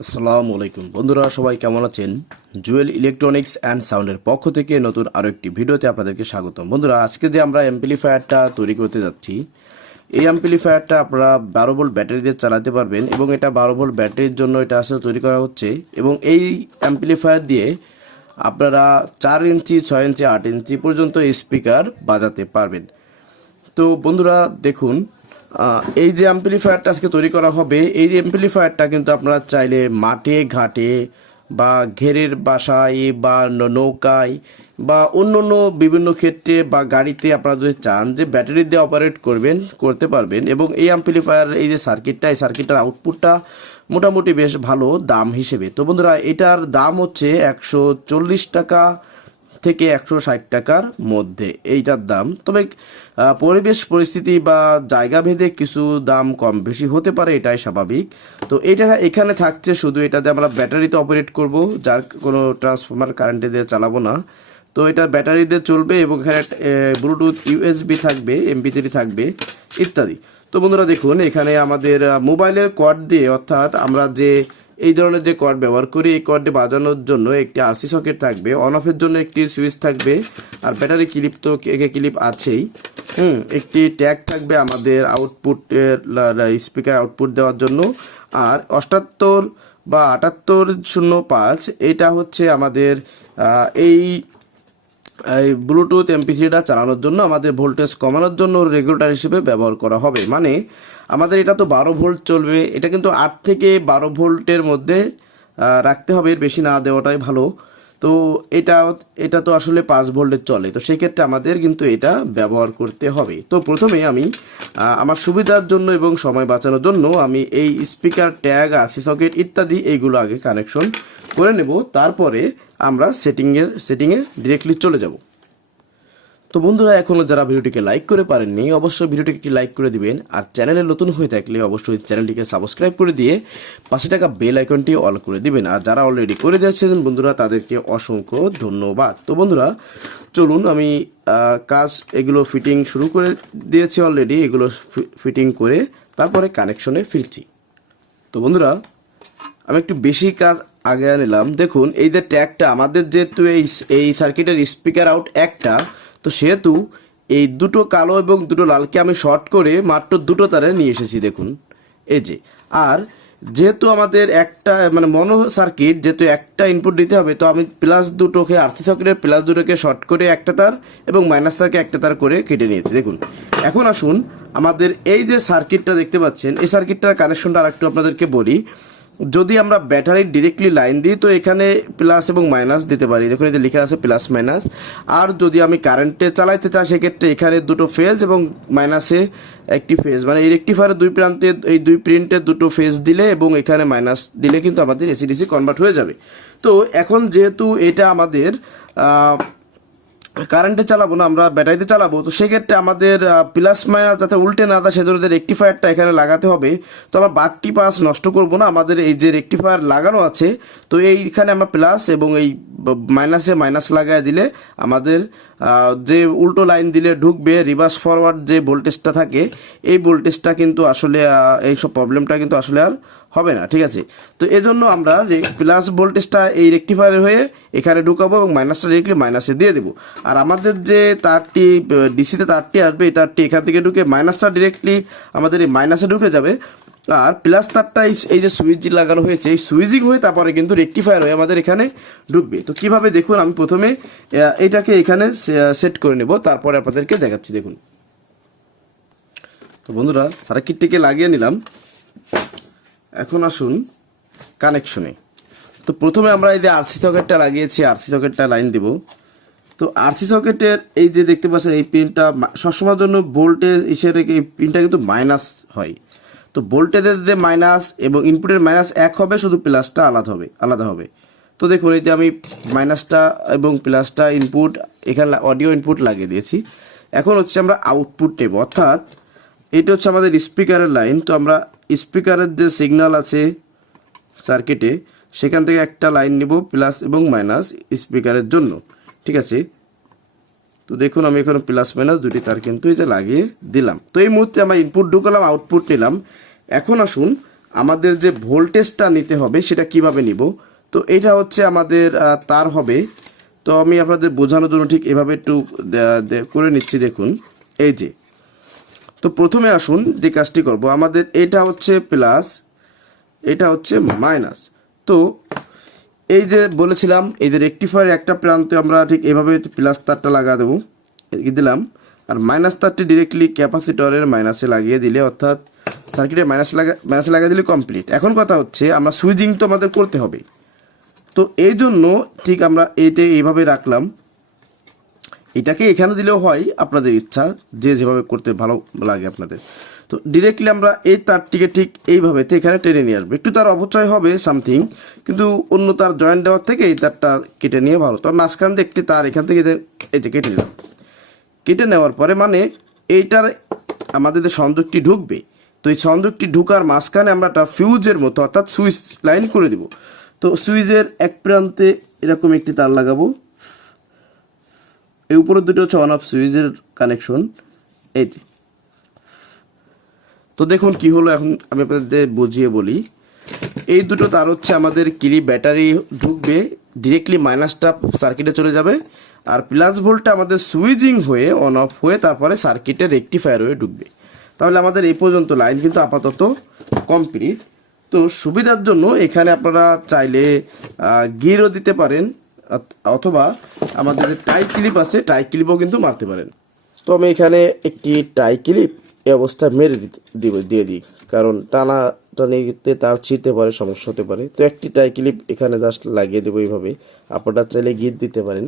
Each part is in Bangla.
আসসালামু আলাইকুম বন্ধুরা, সবাই কেমন আছেন? জুয়েল ইলেকট্রনিক্স অ্যান্ড সাউন্ডের পক্ষ থেকে নতুন আরও একটি ভিডিওতে আপনাদেরকে স্বাগতম। বন্ধুরা, আজকে যে আমরা অ্যাম্পলিফায়ারটা তৈরি করতে যাচ্ছি, এই অ্যাম্পলিফায়ারটা আপনারা 12 ভোল্ট ব্যাটারি দিয়ে চালাতে পারবেন এবং এটা 12 ভোল্ট ব্যাটারির জন্য এটা আসলে তৈরি করা হচ্ছে। এবং এই অ্যাম্পলিফায়ার দিয়ে আপনারা 4 ইঞ্চি, 6 ইঞ্চি, 8 ইঞ্চি পর্যন্ত স্পিকার বাজাতে পারবেন। তো বন্ধুরা দেখুন, এই যে অ্যাম্পলিফায়ারটা আজকে তৈরি করা হবে, এই অ্যাম্পলিফায়ারটা কিন্তু আপনারা চাইলে মাঠে ঘাটে বা ঘেরের বাসায় বা নৌকায় বা অন্য অন্য বিভিন্ন ক্ষেত্রে বা গাড়িতে আপনারা যদি চান যে ব্যাটারি দিয়ে অপারেট করতে পারবেন। এবং এই অ্যাম্পলিফায়ার এই যে এই সার্কিটটার আউটপুটটা মোটামুটি বেশ ভালো দাম হিসেবে। তো বন্ধুরা, এটার দাম হচ্ছে 140 টাকা থেকে 160 টাকার মধ্যে এইটার দাম। তবে পরিবেশ পরিস্থিতি বা জায়গা ভেদে কিছু দাম কম বেশি হতে পারে, এটাই স্বাভাবিক। তো এটা এখানে থাকছে শুধু এটাতে আমরা ব্যাটারিতে অপারেট করব, যার কোনো ট্রান্সফরমার কারেন্টে দিয়ে চালাবো না। তো এটা ব্যাটারি দিয়ে চলবে এবং এখানে ব্লুটুথ ইউএসবি থাকবে, MP3 থাকবে ইত্যাদি। তো বন্ধুরা দেখুন, এখানে আমাদের মোবাইলের কর্ড দিয়ে, অর্থাৎ আমরা যে এই ধরনের যে কর্ড ব্যবহার করি, এই কর্ডে বাজানোর জন্য একটি আরসি সকেট থাকবে, অন অফের জন্য একটি সুইচ থাকবে, আর ব্যাটারি ক্লিপ তো ক্লিপ আছেই। একটি ট্যাগ থাকবে আমাদের আউটপুটের স্পিকার আউটপুট দেওয়ার জন্য। আর 78 বা 7805 এটা হচ্ছে আমাদের এই ব্লুটুথ MP3টা চালানোর জন্য, আমাদের ভোল্টেজ কমানোর জন্য রেগুলেটর হিসেবে ব্যবহার করা হবে। মানে আমাদের এটা তো 12 ভোল্ট চলবে, এটা কিন্তু 8 থেকে 12 ভোল্টের মধ্যে রাখতে হবে, এর বেশি না দেওয়াটাই ভালো। তো এটা তো আসলে 5 ভোল্টের চলে, তো সেক্ষেত্রে আমাদের কিন্তু এটা ব্যবহার করতে হবে। তো প্রথমে আমি আমার সুবিধার জন্য এবং সময় বাঁচানোর জন্য আমি এই স্পিকার ট্যাগ, আরসি সকেট ইত্যাদি এইগুলো আগে কানেকশন করে নেব, তারপরে আমরা সেটিংয়ে ডিরেক্টলি চলে যাব। তো বন্ধুরা, এখনও যারা ভিডিওটিকে লাইক করে পারেননি, অবশ্যই ভিডিওটিকে একটি লাইক করে দিবেন। আর চ্যানেলে নতুন হয়ে থাকলে অবশ্যই চ্যানেলটিকে সাবস্ক্রাইব করে দিয়ে পাশে থাকা বেল আইকনটি অল করে দিবেন। আর যারা অলরেডি করে দিয়েছেন বন্ধুরা, তাদেরকে অসংখ্য ধন্যবাদ। তো বন্ধুরা চলুন, আমি কাজ এগুলো ফিটিং শুরু করে দিয়েছি অলরেডি, এগুলো ফিটিং করে তারপরে কানেকশনে ফিরছি। তো বন্ধুরা, আমি একটু বেশি কাজ আগে নিলাম। দেখুন, এই যে ট্যাগটা আমাদের যেহেতু এই সার্কিটের স্পিকার আউট একটা, তো সেহেতু এই দুটো কালো এবং দুটো লালকে আমি শর্ট করে মাত্র দুটো তারে নিয়ে এসেছি। দেখুন এই যে, আর যেহেতু আমাদের একটা মানে মনো সার্কিট, যেহেতু একটা ইনপুট দিতে হবে, তো আমি প্লাস দুটোকে আরসি সকেটের প্লাস দুটোকে শর্ট করে একটা তার এবং মাইনাস তারকে একটা তার করে কেটে নিয়েছি। দেখুন, এখন আসুন আমাদের এই যে সার্কিটটা দেখতে পাচ্ছেন, এই সার্কিটটার কানেকশনটা আর একটু আপনাদেরকে বলি। যদি আমরা ব্যাটারির ডিরেক্টলি লাইন দিই, তো এখানে প্লাস এবং মাইনাস দিতে পারি। দেখুন এতে লেখা আছে প্লাস মাইনাস। আর যদি আমি কারেন্টে চালাইতে চাই, সেক্ষেত্রে এখানে দুটো ফেজ এবং মাইনাসে একটি ফেজ, মানে এই রেকটিফায়ারের দুই প্রান্তে এই দুই প্রিন্টে দুটো ফেজ দিলে এবং এখানে মাইনাস দিলে কিন্তু আমাদের এসি-ডিসি কনভার্ট হয়ে যাবে। তো এখন যেহেতু এটা আমাদের কারেন্টে চালাবো না, আমরা ব্যাটারিতে চালাবো, তো সেক্ষেত্রে আমাদের প্লাস মাইনাস যাতে উল্টে না দেয় সেজন্য রেকটিফায়ারটা এখানে লাগাতে হবে। তো আমরা বাড়তি পাস নষ্ট করব না, আমাদের এই যে রেকটিফায়ার লাগানো আছে, তো এইখানে আমরা প্লাস এবং এই মাইনাসে মাইনাস লাগায় দিলে আমাদের যে উল্টো লাইন দিলে ঢুকবে, রিভার্স ফরওয়ার্ড যে ভোল্টেজটা থাকে, এই ভোল্টেজটা কিন্তু আসলে এইসব প্রবলেমটা কিন্তু আসলে আর হবে না। ঠিক আছে, তো এজন্য আমরা প্লাস ভোল্টেজটা এই রেকটিফায়ার হয়ে এখানে ঢুকাবো এবং মাইনাসটা ডিরেক্টলি মাইনাসে দিয়ে দেবো। আর আমাদের যে তারটি ডিসিতে তারটি আসবে, এই তারটি এখান থেকে ঢুকে মাইনাসটা ডিরেক্টলি আমাদের এই মাইনাসে ঢুকে যাবে। আর প্লাস তারটা এই যে সুইচ লাগানো হয়েছে, এই সুইচিং হয়ে তারপরে কিন্তু রেকটিফায়ার হয়ে আমাদের এখানে ঢুকবে। তো কিভাবে দেখুন, আমি প্রথমে এটাকে এখানে সেট করে নেব, তারপরে আপনাদেরকে দেখাচ্ছি। দেখুন, তো বন্ধুরা সার্কিটটিকে লাগিয়ে নিলাম। এখন আসুন কানেকশনে। তো প্রথমে আমরা এই যে আরসি সকেটটা লাগিয়েছি, আরসি সকেটটা লাইন দেব। তো আরসি সকেটের এই যে দেখতে পাচ্ছেন, এই পিনটা সবসময়ের জন্য ভোল্টেজ হিসেবে এই পিনটা কিন্তু মাইনাস হয়। তো ভোল্টেজের যে মাইনাস এবং ইনপুটের মাইনাস এক হবে, শুধু প্লাসটা আলাদা হবে। তো দেখুন, এই যে আমি মাইনাসটা এবং প্লাসটা ইনপুট, এখানে অডিও ইনপুট লাগিয়ে দিয়েছি। এখন হচ্ছে আমরা আউটপুট নেব, অর্থাৎ এটা হচ্ছে আমাদের স্পিকারের লাইন। তো আমরা স্পিকারের যে সিগন্যাল আছে সার্কিটে, সেখান থেকে একটা লাইন নিব প্লাস এবং মাইনাস স্পিকারের জন্য। ঠিক আছে, তো দেখুন আমি এখানে প্লাস মাইনাস দুটি তার কিন্তু এই যে লাগিয়ে দিলাম। তো এই মুহূর্তে আমরা ইনপুট ঢুকালাম, আউটপুট নিলাম। এখন আসুন আমাদের যে ভোল্টেজটা নিতে হবে সেটা কিভাবে নিব। তো এটা হচ্ছে আমাদের তার হবে। তো আমি আপনাদের বোঝানোর জন্য ঠিক এভাবে একটু করে নিচ্ছি। দেখুন এই যে, তো প্রথমে আসুন যে কাজটি করব, আমাদের এটা হচ্ছে প্লাস, এটা হচ্ছে মাইনাস। তো এই যে বলেছিলাম, এই যে রেকটিফায়ার একটা প্রান্তে আমরা ঠিক এভাবে প্লাস তারটা লাগা দেবো, দিলাম। আর মাইনাস তারটি ডিরেক্টলি ক্যাপাসিটরের মাইনাসে লাগিয়ে দিলে, অর্থাৎ সার্কিটের মাইনাসে লাগিয়ে দিলে কমপ্লিট। এখন কথা হচ্ছে আমরা সুইচিং তো আমাদের করতে হবে। তো এই জন্য ঠিক আমরা এইটা এইভাবে রাখলাম। এটাকে এখানে দিলেও হয়, আপনাদের ইচ্ছা, যে যেভাবে করতে ভালো লাগে আপনাদের। তো ডিরেক্টলি আমরা এই তারটিকে ঠিক এইভাবে এখানে টেনে নিয়ে আসবো। একটু তার অপচয় হবে সামথিং, কিন্তু অন্য তার জয়েন্ট দেওয়ার থেকে এই তারটা কেটে নিয়ে ভালো। তো মাঝখান দিয়ে একটি তার এখান থেকে এই যে কেটে নিলাম। কেটে নেওয়ার পরে মানে এইটার আমাদের যে সংযোগটি ঢুকবে, তো এই সংযোগটি ঢুকার মাঝখানে আমরা একটা ফিউজের মতো অর্থাৎ সুইচ লাইন করে দিব। তো সুইচের এক প্রান্তে এরকম একটি তার লাগাবো। এই উপরের দুটো হচ্ছে অন অফ সুইচের কানেকশন, এই যে। তো দেখুন কি হলো, এখন আমি আপনাদের বুঝিয়ে বলি। এই দুটো তার হচ্ছে আমাদের ক্লিপ ব্যাটারি ঢুকবে, ডিরেক্টলি মাইনাসটা সার্কিটে চলে যাবে, আর প্লাস ভোল্টটা আমাদের সুইচিং হয়ে অন অফ হয়ে তারপরে সার্কিটে রেকটিফায়ার হয়ে ঢুকবে। তাহলে আমাদের এই পর্যন্ত লাইন কিন্তু আপাতত কমপ্লিট। তো সুবিধার জন্য এখানে আপনারা চাইলে গিরও দিতে পারেন, অথবা আমাদের যে টাই ক্লিপ আছে টাই ক্লিপও কিন্তু মারতে পারেন। তো আমি এখানে একটি টাই ক্লিপ এই অবস্থায় মেরে দিয়ে দিই, কারণ টানাটানিতে তার ছিঁড়তে পারে, সমস্যা হতে পারে। তো একটি টাই ক্লিপ এখানে জাস্ট লাগিয়ে দেবো এইভাবে। আপনারা চাইলে গিট দিতে পারেন,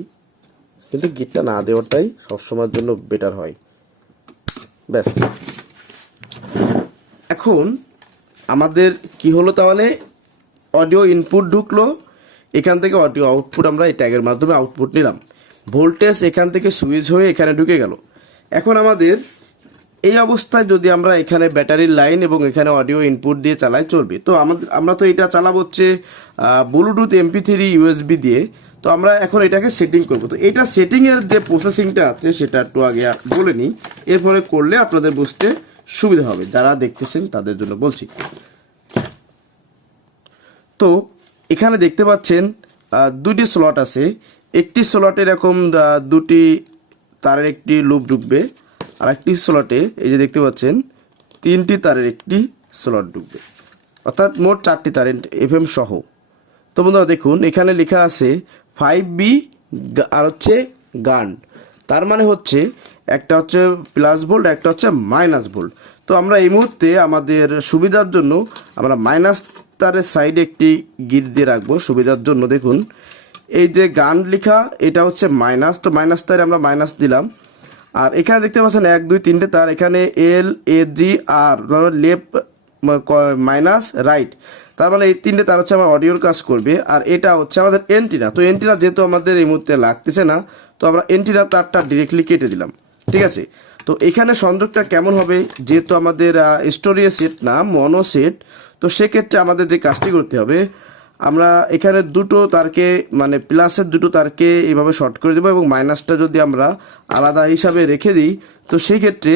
কিন্তু গিটটা না দেওয়াটাই সবসময়ের জন্য বেটার হয়। ব্যাস, এখন আমাদের কি হলো, তাহলে অডিও ইনপুট ঢুকলো, এখান থেকে অডিও আউটপুট আমরা এই ট্যাগের মাধ্যমে আউটপুট নিলাম। ভোল্টেজ এখান থেকে সুইচ হয়ে এখানে ঢুকে গেল। এখন আমাদের এই অবস্থায় যদি আমরা এখানে ব্যাটারির লাইন এবং এখানে অডিও ইনপুট দিয়ে চালাই চলবে। তো আমরা তো এটা চালাবো হচ্ছে ব্লুটুথ MP3 USB দিয়ে। তো আমরা এখন এটাকে সেটিং করব। তো এটা সেটিংয়ের যে প্রসেসিংটা আছে সেটা একটু আগে বলে নিই, এরপরে করলে আপনাদের বুঝতে সুবিধা হবে, যারা দেখতেছেন তাদের জন্য বলছি। তো এখানে দেখতে পাচ্ছেন দুটি স্লট আছে। একটি স্লটে এরকম দুটি তারের একটি লুপ ঢুকবে, আর একটি স্লটে এই যে দেখতে পাচ্ছেন তিনটি তারের একটি স্লট ঢুকবে, অর্থাৎ মোট 4টি তারের FM সহ। তো বন্ধুরা দেখুন এখানে লেখা আছে 5B আর হচ্ছে গান। তার মানে হচ্ছে একটা হচ্ছে প্লাস ভোল্ট, একটা হচ্ছে মাইনাস ভোল্ট। তো আমরা এই মুহূর্তে আমাদের সুবিধার জন্য আমরা মাইনাস তারের সাইডে একটি গিট দিয়ে রাখবো সুবিধার জন্য। দেখুন এই যে গান লেখা, এটা হচ্ছে মাইনাস, তো মাইনাস তারে আমরা মাইনাস দিলাম। আর এখানে দেখতে পাচ্ছেন 1 2 3টে তার, এখানে LAGR লেফট মাইনাস রাইট। তার মানে এই 3টে তার হচ্ছে আমার অডিওর কাজ করবে। আর এটা হচ্ছে আমাদের এন্টিনা। তো এন্টিনা যেহেতু আমাদের এই মুহূর্তে লাগতেছে না, তো আমরা এন্টিনা তারটা ডিরেক্টলি কেটে দিলাম, ঠিক আছে। তো এখানে সংযোগটা কেমন হবে, যেহেতু আমাদের স্টোরিজ সেট না মনো সেট, তো সেক্ষেত্রে আমাদের যে কাজটি করতে হবে, আমরা এখানে দুটো তারকে মানে প্লাসের দুটো তারকে এইভাবে শর্ট করে দেবো, এবং মাইনাসটা যদি আমরা আলাদা হিসাবে রেখে দিই, তো সেই ক্ষেত্রে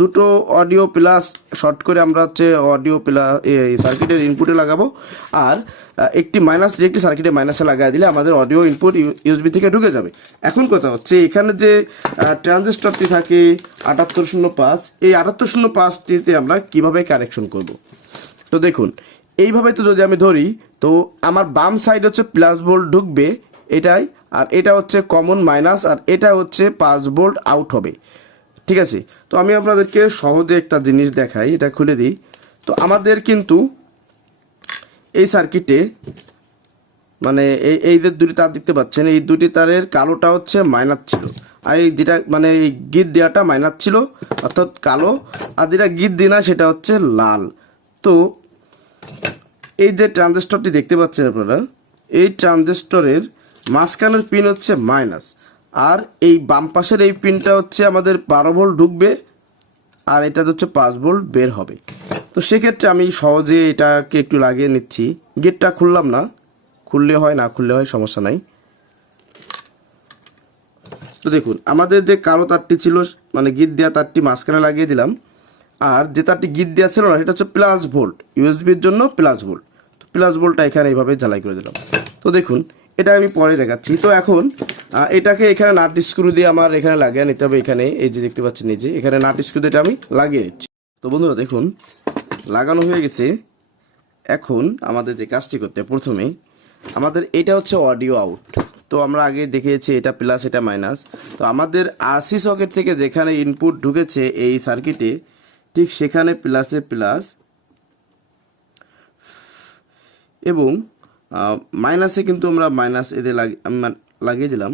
দুটো অডিও প্লাস শর্ট করে আমরা হচ্ছে অডিও প্লাস সার্কিটের ইনপুটে লাগাবো, আর একটি মাইনাস ডিরেক্টলি সার্কিটের মাইনাসে লাগাই দিলে আমাদের অডিও ইনপুট USB থেকে ঢুকে যাবে। এখন কথা হচ্ছে এখানে যে ট্রানজিস্টরটি থাকে 7805, এই 7805টিতে আমরা কিভাবে কানেকশন করব। তো দেখুন এইভাবে, তো যদি আমি ধরি, তো আমার বাম সাইড হচ্ছে প্লাস ভোল্ট ঢুকবে এটাই, আর এটা হচ্ছে কমন মাইনাস, আর এটা হচ্ছে 5 ভোল্ট আউট হবে, ঠিক আছে। তো আমি আপনাদেরকে সহজে একটা জিনিস দেখাই, এটা খুলে দিই। তো আমাদের কিন্তু এই সার্কিটে মানে এই যে দুটি তার দেখতে পাচ্ছেন, এই দুটি তারের কালোটা হচ্ছে মাইনাস ছিল, আর এই যেটা মানে এই গিট দেওয়াটা মাইনাস ছিল অর্থাৎ কালো, আর যেটা গিট দিই না সেটা হচ্ছে লাল। তো এই যে ট্রানজিস্টরটি দেখতে পাচ্ছেন আপনারা, এই ট্রানজিস্টরের মাঝখানের পিন হচ্ছে মাইনাস, আর এই বাম পাশের এই পিনটা হচ্ছে আমাদের 12 ভোল্ট ঢুকবে, আর এটা হচ্ছে 5 ভোল্ট বের হবে। তো সেক্ষেত্রে আমি সহজে এটাকে একটু লাগিয়ে নিচ্ছি। গেটটা খুললাম না, খুললে হয় না খুললে হয়, সমস্যা নাই। তো দেখুন আমাদের যে কালো তারটি ছিল মানে গিট দেওয়া তারটি মাঝখানে লাগিয়ে দিলাম, আর যে তারটি গিট দেওয়া ছিল না, সেটা হচ্ছে প্লাস ভোল্ট, ইউএসবির জন্য প্লাস ভোল্ট। তো প্লাস ভোল্টটা এখানে এইভাবে জ্বালাই করে দিলাম। তো দেখুন এটা আমি পরে দেখাচ্ছি। তো এখন এটাকে এখানে নাট স্ক্রু দিয়ে আমার এখানে লাগিয়ে নিতে হবে। এখানে এই যে দেখতে পাচ্ছেন, এই যে এখানে নাট স্ক্রু দিয়ে এটা আমি লাগিয়ে নিচ্ছি। তো বন্ধুরা দেখুন লাগানো হয়ে গেছে। এখন আমাদের যে কাজটি করতে হবে, প্রথমে আমাদের এটা হচ্ছে অডিও আউট। তো আমরা আগে দেখিয়েছি এটা প্লাস এটা মাইনাস। তো আমাদের আরসি সকেট থেকে যেখানে ইনপুট ঢুকেছে এই সার্কিটে, ঠিক সেখানে প্লাসে প্লাস এবং মাইনাসে কিন্তু আমরা মাইনাস এদের লাগিয়ে দিলাম।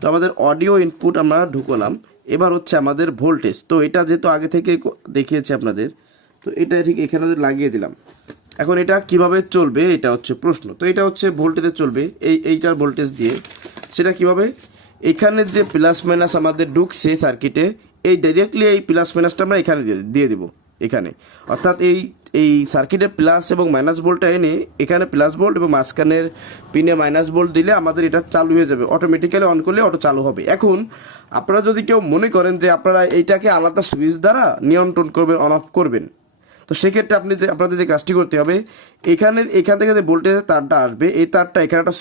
তো আমাদের অডিও ইনপুট আমরা ঢুকলাম। এবার হচ্ছে আমাদের ভোল্টেজ। তো এটা যেহেতু আগে থেকে দেখিয়েছি আপনাদের, তো এটা ঠিক এখানে লাগিয়ে দিলাম। এখন এটা কিভাবে চলবে এটা হচ্ছে প্রশ্ন। তো এটা হচ্ছে ভোল্টেজে চলবে, এইটার ভোল্টেজ দিয়ে। সেটা কিভাবে, এখানে যে প্লাস মাইনাস আমাদের ঢুকছে সার্কিটে, এই ডাইরেক্টলি এই প্লাস মাইনাসটা আমরা এখানে দিয়ে দেবো এখানে। অর্থাৎ এই সার্কিটে প্লাস এবং মাইনাস ভোল্টটা এনে এখানে প্লাস ভোল্ট এবং মাঝখানের পিনে মাইনাস ভোল্ট দিলে আমাদের এটা চালু হয়ে যাবে, অটোমেটিক্যালি অন করলে অটো চালু হবে। এখন আপনারা যদি কেউ মনে করেন যে আপনারা এইটাকে আলাদা সুইচ দ্বারা নিয়ন্ত্রণ করবেন, অন অফ করবেন, তো সেক্ষেত্রে আপনাদের যে কাজটি করতে হবে, এখান থেকে যে ভোল্টেজের তারটা আসবে, এই তারটা এখানে একটা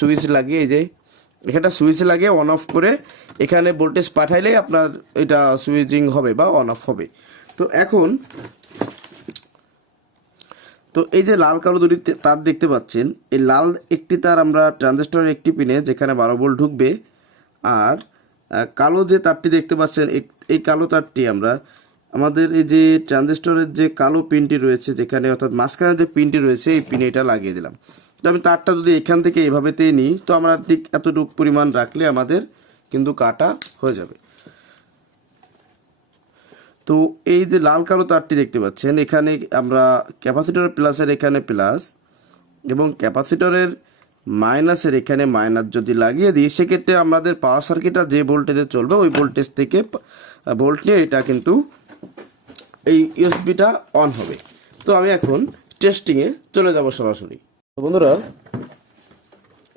সুইচ লাগিয়ে, এই যে এখানটা সুইচ লাগিয়ে অন অফ করে এখানে ভোল্টেজ পাঠাইলেই আপনার এটা সুইচিং হবে বা অন অফ হবে। তো এখন তো এই যে লাল কালো দুটি তার দেখতে পাচ্ছেন, এই লাল একটি তার আমরা ট্রানজিস্টরের একটি পিনে যেখানে 12 ভোল্ট ঢুকবে, আর কালো যে তারটি দেখতে পাচ্ছেন, এই কালো তারটি আমরা আমাদের এই যে ট্রানজিস্টরের যে কালো পিনটি রয়েছে যেখানে, অর্থাৎ মাঝখানে যে পিনটি রয়েছে এই পিনে এটা লাগিয়ে দিলাম। তো আমি তারটা যদি এখান থেকে এভাবেতেই নিই, তো আমরা ঠিক এতটুকু পরিমাণ রাখলে আমাদের কিন্তু কাটা হয়ে যাবে। তো এই যে লাল কালো তারটি দেখতে পাচ্ছেন, এখানে আমরা ক্যাপাসিটরের প্লাসের এখানে প্লাস এবং ক্যাপাসিটরের মাইনাসের এখানে মাইনাস যদি লাগিয়ে দিই, সেক্ষেত্রে আমাদের পাওয়ার সার্কিটটা যে ভোল্টেজে চলবে ওই ভোল্টেজ থেকে ভোল্ট নিয়ে এটা কিন্তু এই ইউএসবিটা অন হবে। তো আমি এখন টেস্টিংয়ে চলে যাব সরাসরি। তো বন্ধুরা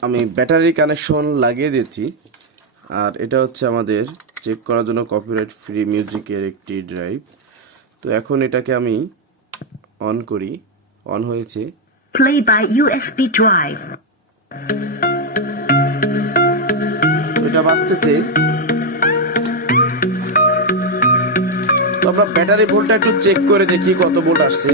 আমি ব্যাটারি কানেকশন লাগিয়ে দিয়েছি, আর এটা হচ্ছে আমাদের চেক করার জন্য কপিরাইট ফ্রি মিউজিকের একটি ড্রাইভ। তো এখন এটাকে আমি অন করি, অন হয়েছে। Play by USB drive. এটা বাজতেছে। তো আমরা ব্যাটারি ভোল্টটা একটু চেক করে দেখি কত ভোল্ট আসছে।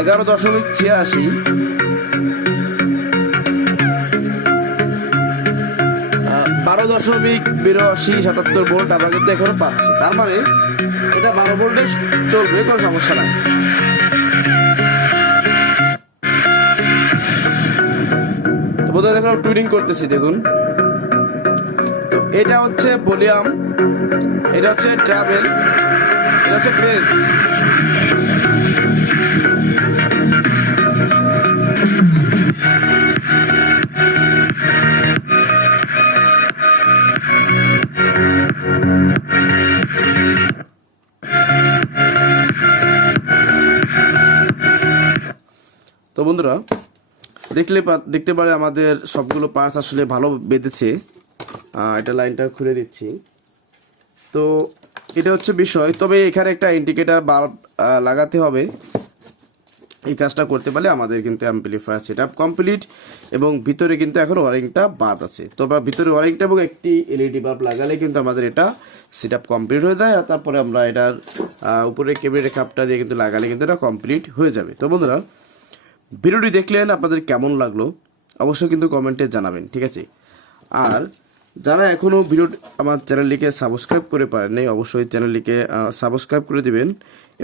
$11.86, 12.8277 ভোল্ট আমরা কিন্তু এখনো পাচ্ছি। তার মানে এটা 12 ভোল্টে চলবে, কোনো সমস্যা নাই। তো বোধহয় এখন টুইনিং করতেছি, দেখুন। তো এটা হচ্ছে ভলিউম, এটা হচ্ছে ট্রেবল, এটা হচ্ছে বেস। তো বন্ধুরা দেখতে পারে আমাদের সবগুলো পার্টস আসলে ভালো বেঁধেছে। এটা লাইনটা খুলে দিচ্ছি। তো এটা হচ্ছে বিষয়। তবে এখানে একটা ইন্ডিকেটর বাল্ব লাগাতে হবে। এই কাজটা করতে পারলে আমাদের কিন্তু অ্যাম্পলিফায়ার সেটআপ কমপ্লিট, এবং ভিতরে কিন্তু এখন ওয়ারিংটা বাদ আছে। তো আমরা ভিতরে ওয়ারিংটা এবং একটি এলইডি বাল্ব লাগালে কিন্তু আমাদের এটা সেটআপ কমপ্লিট হয়ে যায়। আর তারপরে আমরা এটার উপরে কেবিলের কাপটা দিয়ে কিন্তু লাগালে কিন্তু এটা কমপ্লিট হয়ে যাবে। তো বন্ধুরা ভিডিওটি দেখলেন, আপনাদের কেমন লাগলো অবশ্যই কিন্তু কমেন্টে জানাবেন, ঠিক আছে? আর যারা এখনও আমার চ্যানেলটিকে সাবস্ক্রাইব করে পারেন নাই, অবশ্যই চ্যানেলটিকে সাবস্ক্রাইব করে দিবেন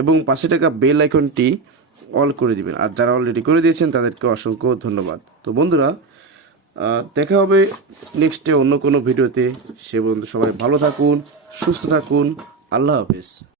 এবং পাশে থাকা বেল আইকনটি অল করে দিবেন। আর যারা অলরেডি করে দিয়েছেন তাদেরকে অসংখ্য ধন্যবাদ। তো বন্ধুরা দেখা হবে নেক্সটে অন্য কোনো ভিডিওতে। সে পর্যন্ত সবাই ভালো থাকুন, সুস্থ থাকুন। আল্লাহ হাফেজ।